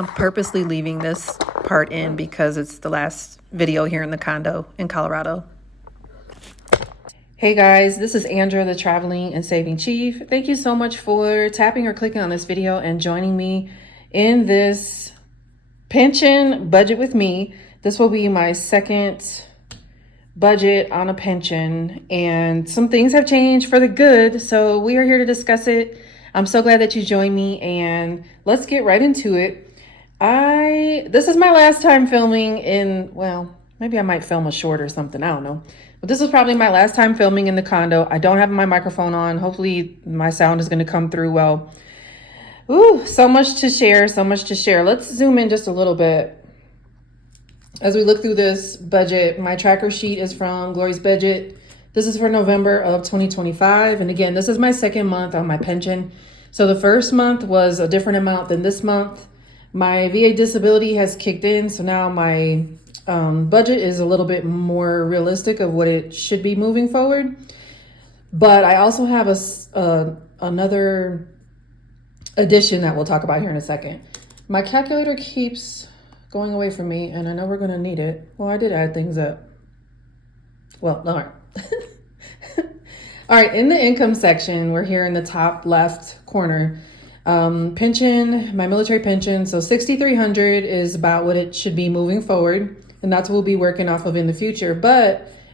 I'm purposely leaving this part in because it's the last video here in the condo in Colorado. Hey guys, this is Andra, the Traveling and Saving Chief. Thank you so much for tapping or clicking on this video and joining me in this pension budget with me. This will be my second budget on a pension, and some things have changed for the good, so we are here to discuss it. I'm so glad that you joined me, and let's get right into it. This is my last time filming in, well, maybe I might film a short or something, I don't know. But this is probably my last time filming in the condo. I don't have my microphone on. Hopefully my sound is going to come through well. Ooh, so much to share, so much to share. Let's zoom in just a little bit. As we look through this budget, my tracker sheet is from Glory's Budget. This is for November of 2025. And again, this is my second month on my pension. So the first month was a different amount than this month. My VA disability has kicked in. So now my budget is a little bit more realistic of what it should be moving forward. But I also have another addition that we'll talk about here in a second. My calculator keeps going away from me, and I know we're going to need it. Well, I did add things up. Well, all right. All right, in the income section, we're here in the top left corner. Pension, my military pension, so $6,300 is about what it should be moving forward, and that's what we'll be working off of in the future.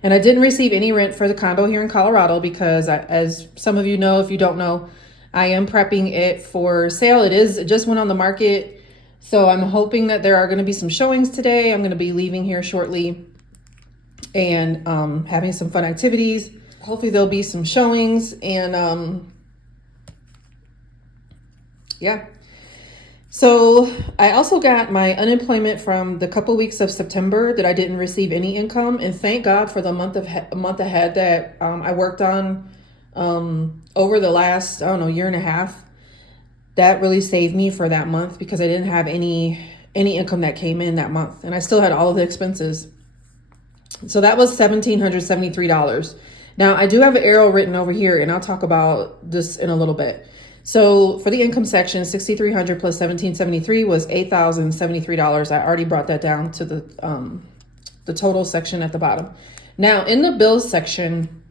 And I didn't receive any rent for the condo here in Colorado because, as some of you know, if you don't know, I am prepping it for sale. It just went on the market. So I'm hoping that there are going to be some showings today. I'm going to be leaving here shortly and having some fun activities. Hopefully there'll be some showings, and yeah. So I also got my unemployment from the couple weeks of September that I didn't receive any income, and thank God for the month ahead that I worked on over the last, I don't know, year and a half. That really saved me for that month because I didn't have any income that came in that month, and I still had all of the expenses. So that was $1,773. Now I do have an arrow written over here, and I'll talk about this in a little bit. So for the income section, $6,300 plus $1,773 was $8,073. I already brought that down to the total section at the bottom. Now in the bills section,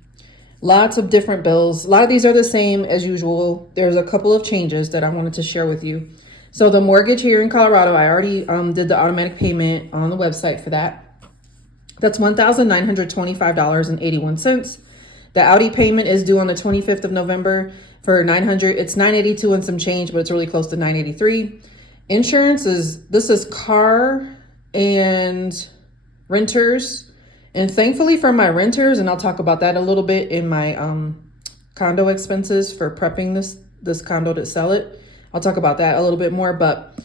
lots of different bills. A lot of these are the same as usual. There's a couple of changes that I wanted to share with you. So the mortgage here in Colorado, I already did the automatic payment on the website for that. That's $1,925.81. The Audi payment is due on the 25th of November for $900. It's $982 and some change, but it's really close to $983. Insurance this is car and renters. And thankfully for my renters, and I'll talk about that a little bit in my condo expenses for prepping this condo to sell it. I'll talk about that a little bit more, but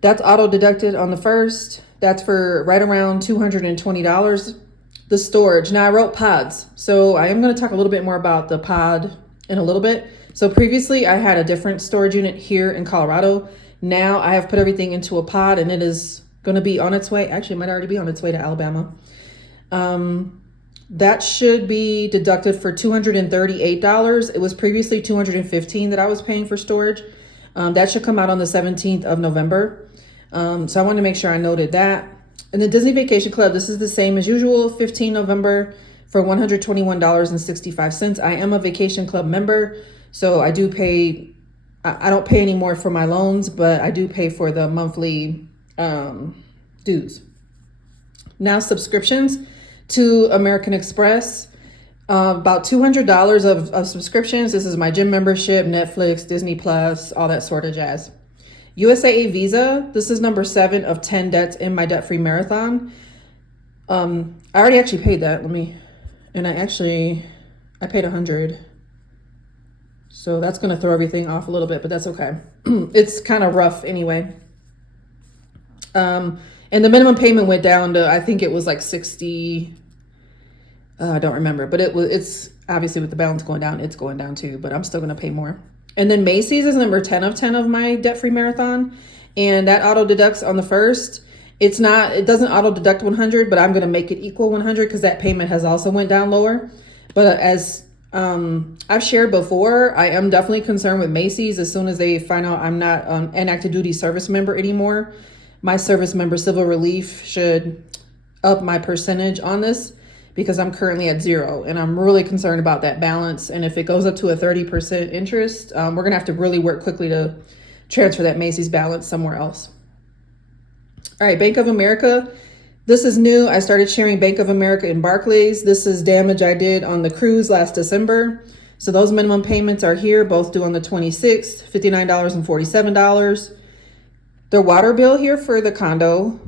that's auto deducted on the first. That's for right around $220. The storage. Now I wrote pods, so I am going to talk a little bit more about the pod in a little bit. So previously I had a different storage unit here in Colorado. Now I have put everything into a pod, and it is going to be on its way. Actually, it might already be on its way to Alabama. That should be deducted for $238. It was previously $215 that I was paying for storage. That should come out on the 17th of November. So I wanted to make sure I noted that. And the Disney Vacation Club, this is the same as usual, 15 November for $121.65. I am a Vacation Club member, so I do pay, I don't pay any more for my loans, but I do pay for the monthly dues. Now subscriptions to American Express, about $200 of subscriptions. This is my gym membership, Netflix, Disney Plus, all that sort of jazz. USAA Visa, this is number 7 of 10 debts in my debt-free marathon. I already actually paid that. I paid $100. So that's going to throw everything off a little bit, but that's okay. It's kind of rough anyway. And the minimum payment went down to, I think it was like 60. I don't remember, but it's obviously with the balance going down, it's going down too, but I'm still going to pay more. And then Macy's is number 10 of 10 of my debt-free marathon. And that auto deducts on the first. It doesn't auto deduct 100, but I'm going to make it equal 100 because that payment has also went down lower. But as I've shared before, I am definitely concerned with Macy's. As soon as they find out I'm not an active duty service member anymore, my service member civil relief should up my percentage on this, because I'm currently at 0 and I'm really concerned about that balance. And if it goes up to a 30% interest, we're gonna have to really work quickly to transfer that Macy's balance somewhere else. All right, Bank of America. This is new. I started sharing Bank of America and Barclays. This is damage I did on the cruise last December. So those minimum payments are here, both due on the 26th, $59 and $47. The water bill here for the condo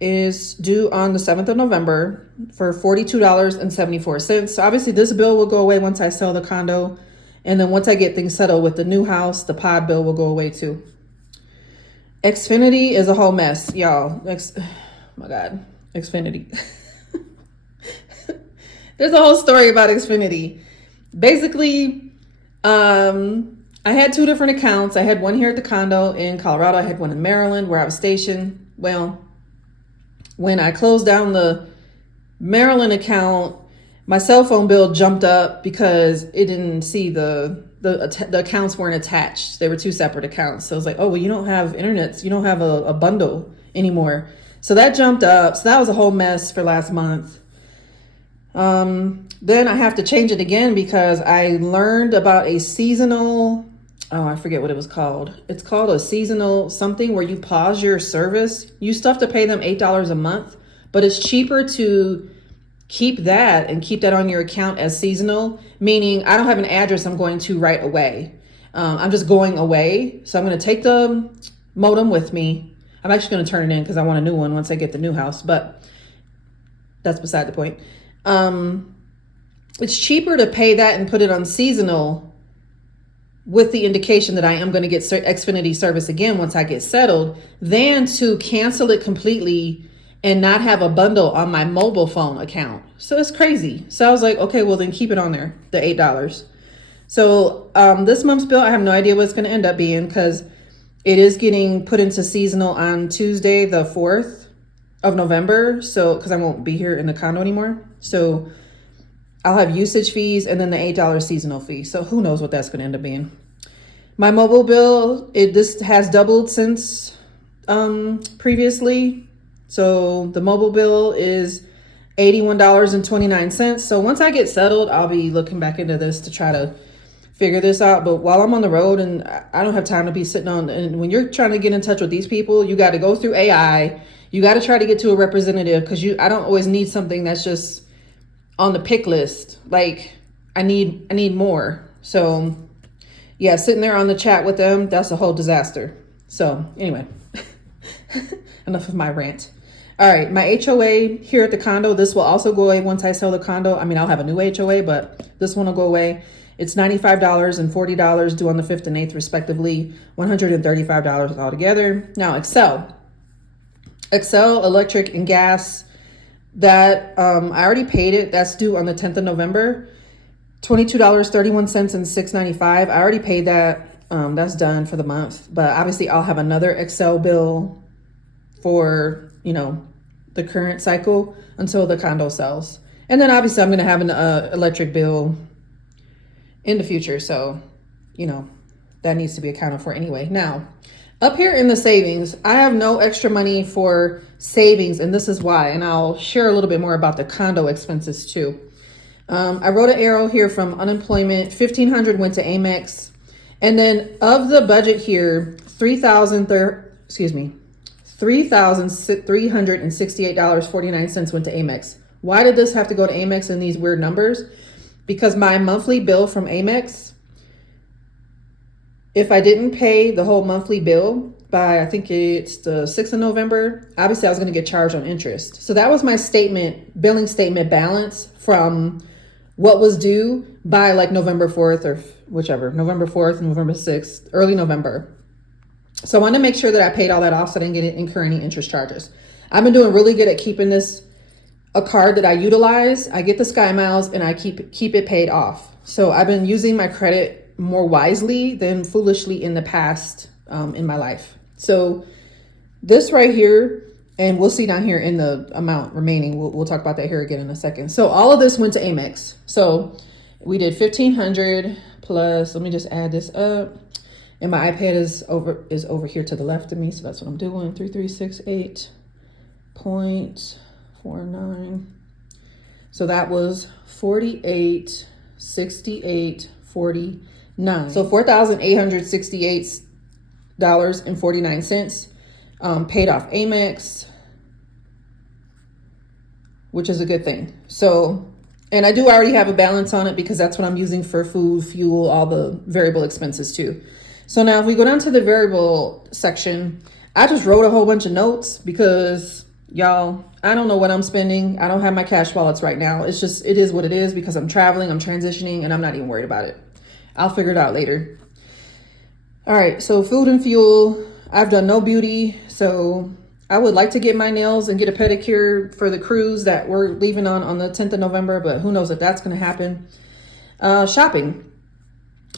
is due on the 7th of November for $42.74. So obviously this bill will go away once I sell the condo. And then once I get things settled with the new house, the pod bill will go away too. Xfinity is a whole mess, y'all. Oh my God, Xfinity. There's a whole story about Xfinity. Basically, I had 2 different accounts. I had one here at the condo in Colorado. I had one in Maryland where I was stationed. Well, when I closed down the Maryland account, my cell phone bill jumped up because it didn't see the accounts weren't attached. They were 2 separate accounts. So I was like, oh, well, you don't have internet. You don't have a bundle anymore. So that jumped up. So that was a whole mess for last month. Then I have to change it again because I learned about a seasonal, I forget what it was called. It's called a seasonal something where you pause your service. You still have to pay them $8 a month, but it's cheaper to keep that and keep that on your account as seasonal, meaning I don't have an address I'm going to right away. I'm just going away. So I'm going to take the modem with me. I'm actually going to turn it in because I want a new one once I get the new house, but that's beside the point. It's cheaper to pay that and put it on seasonal with the indication that I am going to get Xfinity service again once I get settled, than to cancel it completely and not have a bundle on my mobile phone account. So it's crazy. So I was like, okay, well then keep it on there, the $8. So this month's bill, I have no idea what it's going to end up being because it is getting put into seasonal on Tuesday, the 4th of November. So, because I won't be here in the condo anymore. So I'll have usage fees and then the $8 seasonal fee. So who knows what that's going to end up being. My mobile bill, this has doubled since previously. So the mobile bill is $81.29. So once I get settled, I'll be looking back into this to try to figure this out. But while I'm on the road and I don't have time to be sitting on, and when you're trying to get in touch with these people, you got to go through AI. You got to try to get to a representative because I don't always need something that's just on the pick list. Like I need more. So yeah, sitting there on the chat with them, that's a whole disaster. So anyway, enough of my rant. All right, my HOA here at the condo, this will also go away once I sell the condo. I mean, I'll have a new HOA, but this one will go away. It's $95 and $40 due on the 5th and 8th respectively, $135 altogether. Now, Excel, electric and gas, that I already paid it. That's due on the 10th of November, $22.31 and $6.95. I already paid that. That's done for the month. But obviously, I'll have another Excel bill for, the current cycle until the condo sells. And then obviously I'm going to have an electric bill in the future. So, that needs to be accounted for anyway. Now, up here in the savings, I have no extra money for savings. And this is why. And I'll share a little bit more about the condo expenses too. I wrote an arrow here from unemployment. $1,500 went to Amex. And then of the budget here, $3,368.49 went to Amex. Why did this have to go to Amex in these weird numbers? Because my monthly bill from Amex, if I didn't pay the whole monthly bill by, I think it's the 6th of November, obviously I was going to get charged on interest. So that was my billing statement balance from what was due by like November 4th or whichever, November 4th, November 6th, early November. So I wanted to make sure that I paid all that off so I didn't incur any interest charges. I've been doing really good at keeping this a card that I utilize. I get the Sky Miles and I keep it paid off. So I've been using my credit more wisely than foolishly in the past in my life. So this right here, and we'll see down here in the amount remaining. We'll talk about that here again in a second. So all of this went to Amex. So We did 1,500 plus, let me just add this up. And my iPad is over here to the left of me, so that's what I'm doing. 3368.49. So that was 4868.49. So $4,868.49. Paid off Amex, which is a good thing. So, and I do already have a balance on it because that's what I'm using for food, fuel, all the variable expenses too. So now if we go down to the variable section, I just wrote a whole bunch of notes because y'all, I don't know what I'm spending. I don't have my cash wallets right now. It's just, it is what it is because I'm traveling, I'm transitioning, and I'm not even worried about it. I'll figure it out later. All right, so food and fuel. I've done no beauty, so I would like to get my nails and get a pedicure for the cruise that we're leaving on the 10th of November, but who knows if that's going to happen. Shopping.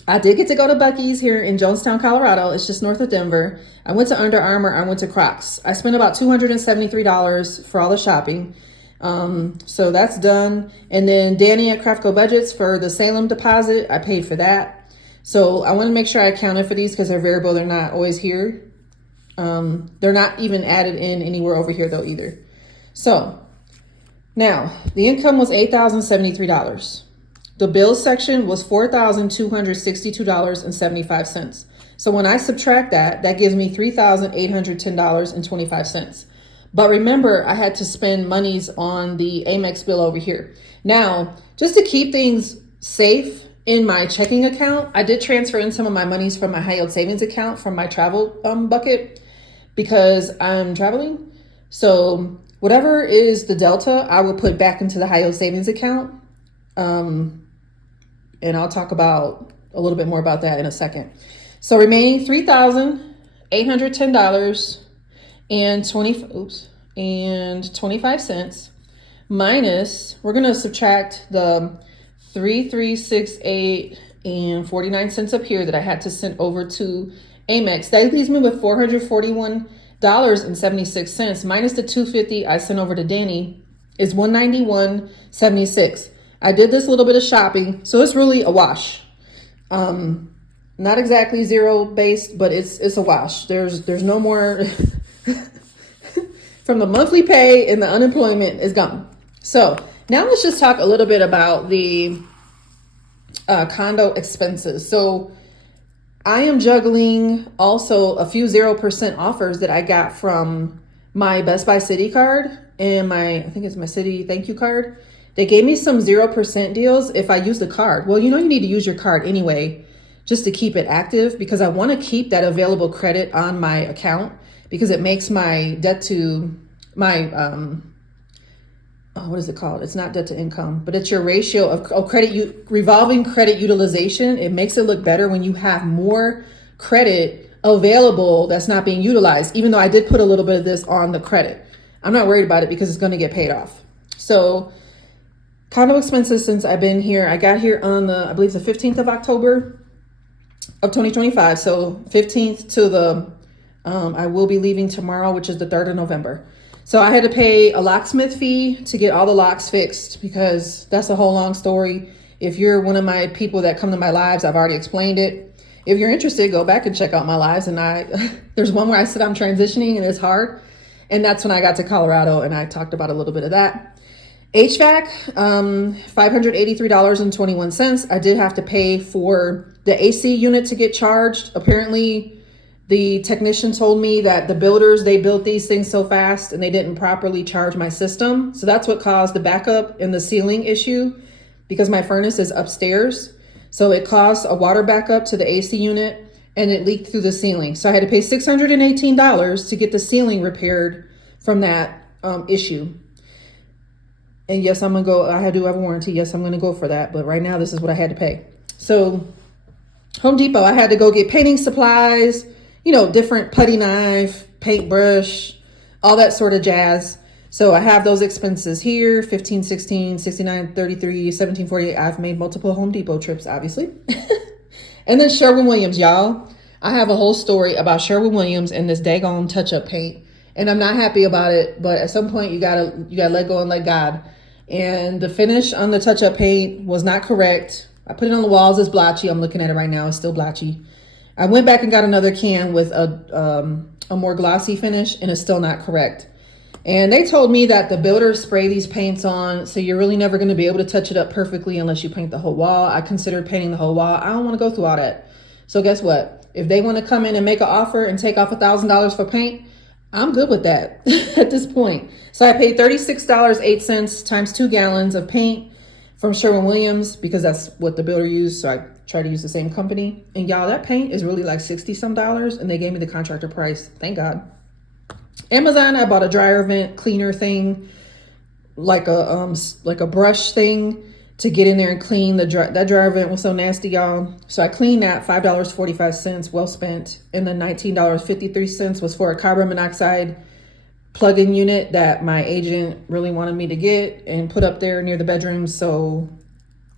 I did get to go to Buc-ee's here in Jonestown, Colorado. It's just north of Denver. I went to Under Armour. I went to Crocs. I spent about $273 for all the shopping. So that's done. And then Danny at Craft Go Budgets for the Salem deposit. I paid for that. So I want to make sure I accounted for these because they're variable. They're not always here. They're not even added in anywhere over here though either. So now the income was $8,073. The bills section was $4,262.75. So when I subtract that, that gives me $3,810.25. But remember, I had to spend monies on the Amex bill over here. Now, just to keep things safe in my checking account, I did transfer in some of my monies from my high yield savings account from my travel bucket because I'm traveling. So whatever is the delta, I will put back into the high yield savings account. And I'll talk about a little bit more about that in a second. So remaining $3,810.25 minus, we're going to subtract the 3,368 and 49 cents up here that I had to send over to Amex. That leaves me with $441.76 minus the $250 I sent over to Danny is $191.76. I did this little bit of shopping, so it's really a wash. Not exactly zero based, but it's a wash. There's no more from the monthly pay, and the unemployment is gone. So now let's just talk a little bit about the condo expenses. So I am juggling also a few 0% offers that I got from my Best Buy City card and I think it's my City thank you card. They gave me some 0% deals if I use the card. Well, you need to use your card anyway, just to keep it active, because I want to keep that available credit on my account because it makes my debt to my, what is it called? It's not debt to income, but it's your ratio of revolving credit utilization. It makes it look better when you have more credit available that's not being utilized, even though I did put a little bit of this on the credit. I'm not worried about it because it's going to get paid off. So condo expenses since I've been here, I got here on I believe the 15th of October of 2025. So 15th to I will be leaving tomorrow, which is the 3rd of November. So I had to pay a locksmith fee to get all the locks fixed because that's a whole long story. If you're one of my people that come to my lives, I've already explained it. If you're interested, go back and check out my lives. And there's one where I said I'm transitioning and it's hard. And that's when I got to Colorado and I talked about a little bit of that. HVAC, $583.21. I did have to pay for the AC unit to get charged. Apparently, the technician told me that the builders, they built these things so fast and they didn't properly charge my system. So that's what caused the backup in the ceiling issue because my furnace is upstairs. So it caused a water backup to the AC unit and it leaked through the ceiling. So I had to pay $618 to get the ceiling repaired from that issue. And yes, I'm going to go, I do have a warranty. Yes, I'm going to go for that. But right now, this is what I had to pay. So Home Depot, I had to go get painting supplies, different putty knife, paintbrush, all that sort of jazz. So I have those expenses here, 15, 16, 69, 33, 17, 48. I've made multiple Home Depot trips, obviously. And then Sherwin-Williams, y'all. I have a whole story about Sherwin-Williams and this daggone touch-up paint. And I'm not happy about it, but at some point you gotta let go and let God. And the finish on the touch-up paint was not correct. I put it on the walls. It's blotchy. I'm looking at it right now. It's still blotchy. I went back and got another can with a more glossy finish, and it's still not correct. And they told me that the builders spray these paints on, so you're really never going to be able to touch it up perfectly unless you paint the whole wall. I considered painting the whole wall. I don't want to go through all that. So guess what? If they want to come in and make an offer and take off $1,000 for paint, I'm good with that at this point. So I paid $36.08 times 2 gallons of paint from Sherwin-Williams because that's what the builder used. So I try to use the same company. And y'all, that paint is really like 60 some dollars, and they gave me the contractor price. Thank God. Amazon, I bought a dryer vent cleaner thing, like a brush thing to get in there and clean that dryer vent was so nasty, y'all. So I cleaned that, $5.45, well spent. And then $19.53 was for a carbon monoxide plug-in unit that my agent really wanted me to get and put up there near the bedroom. So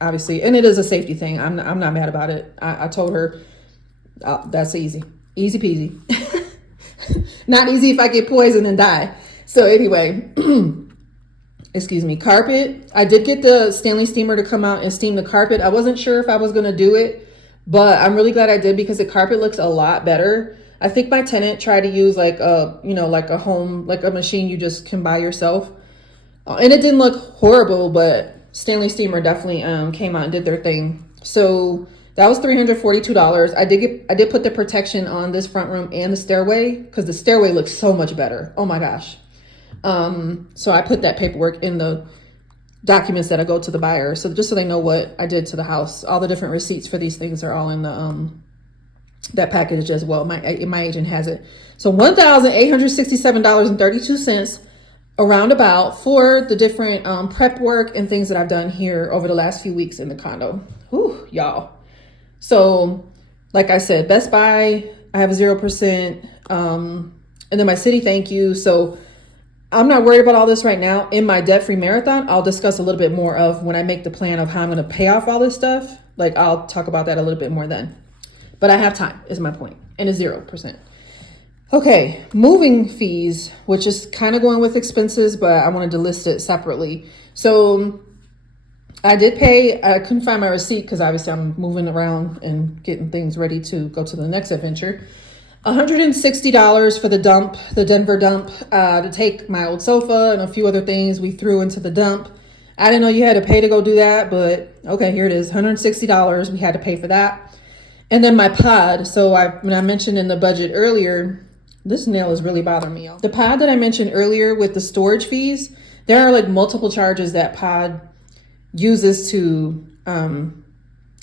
obviously, and it is a safety thing. I'm not mad about it. I told her that's easy peasy. Not easy if I get poisoned and die. So anyway, excuse me, carpet. I did get the Stanley steamer to come out and steam the carpet. I wasn't sure if I was going to do it, but I'm really glad I did because the carpet looks a lot better. I think my tenant tried to use like a machine you just can buy yourself. And it didn't look horrible, but Stanley steamer definitely came out and did their thing. So that was $342. I did put the protection on this front room and the stairway because the stairway looks so much better. Oh my gosh. So I put that paperwork in the documents that I go to the buyer. So just so they know what I did to the house. All the different receipts for these things are all in the that package as well. My agent has it. So $1,867.32 around about for the different prep work and things that I've done here over the last few weeks in the condo. Whew, y'all. So like I said, Best Buy, I have 0%. And then my city thank you. So I'm not worried about all this right now. In my debt-free marathon, I'll discuss a little bit more of when I make the plan of how I'm going to pay off all this stuff. Like I'll talk about that a little bit more then. But I have time is my point. And it's 0%. Okay, moving fees, which is kind of going with expenses, but I wanted to list it separately. So I did pay, I couldn't find my receipt because obviously I'm moving around and getting things ready to go to the next adventure. $160 for the dump, the Denver dump, to take my old sofa and a few other things we threw into the dump. I didn't know you had to pay to go do that, but okay, here it is, $160. We had to pay for that. And then my pod. So when I mentioned in the budget earlier, this nail is really bothering me, y'all. The pod that I mentioned earlier with the storage fees, there are like multiple charges that pod uses to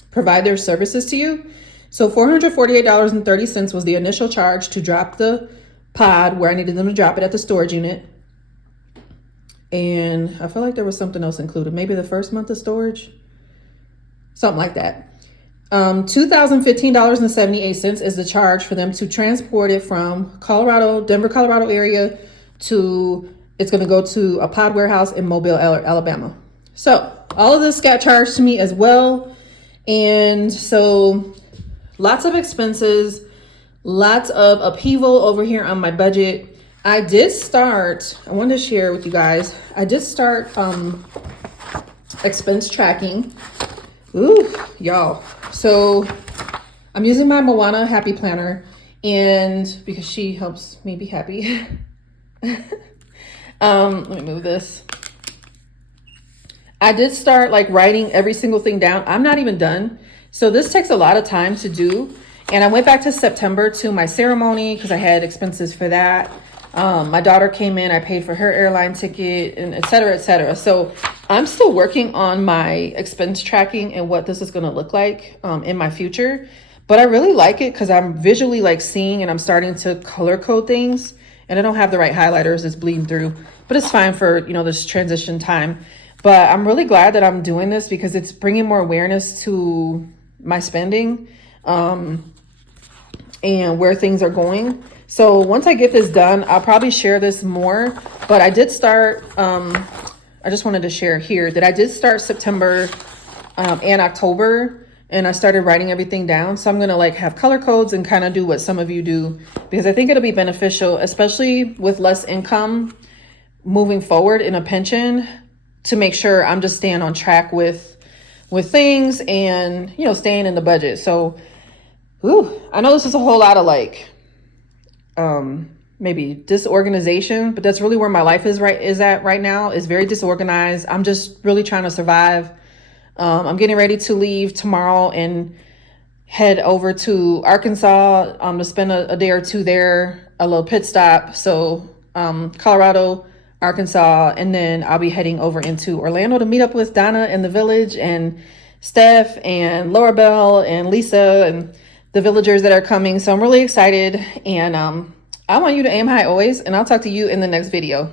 provide their services to you. So $448.30 was the initial charge to drop the pod where I needed them to drop it at the storage unit. And I feel like there was something else included. Maybe the first month of storage, something like that. $2,015.78 is the charge for them to transport it from Denver, Colorado area to, it's going to go to a pod warehouse in Mobile, Alabama. So all of this got charged to me as well. And so lots of expenses, lots of upheaval over here on my budget. I wanted to share with you guys, I did start expense tracking. Ooh, y'all. So I'm using my Moana Happy Planner, and because she helps me be happy. Let me move this. I did start like writing every single thing down. I'm not even done. So this takes a lot of time to do. And I went back to September to my ceremony because I had expenses for that. My daughter came in, I paid for her airline ticket, and et cetera, et cetera. So I'm still working on my expense tracking and what this is going to look like in my future. But I really like it because I'm visually like seeing, and I'm starting to color code things. And I don't have the right highlighters, it's bleeding through, but it's fine for, this transition time. But I'm really glad that I'm doing this because it's bringing more awareness to my spending and where things are going. So once I get this done, I'll probably share this more. But I did start, I just wanted to share here that I did start September and October, and I started writing everything down. So I'm going to like have color codes and kind of do what some of you do, because I think it'll be beneficial, especially with less income moving forward in a pension, to make sure I'm just staying on track with with things and, you know, staying in the budget. So, I know this is a whole lot of like, maybe disorganization, but that's really where my life is at right now. Is very disorganized. I'm just really trying to survive. I'm getting ready to leave tomorrow and head over to Arkansas to spend a day or two there, a little pit stop. So Colorado, Arkansas, and then I'll be heading over into Orlando to meet up with Donna in the village and Steph and Laura Bell and Lisa and the villagers that are coming. So I'm really excited, and I want you to aim high always, and I'll talk to you in the next video.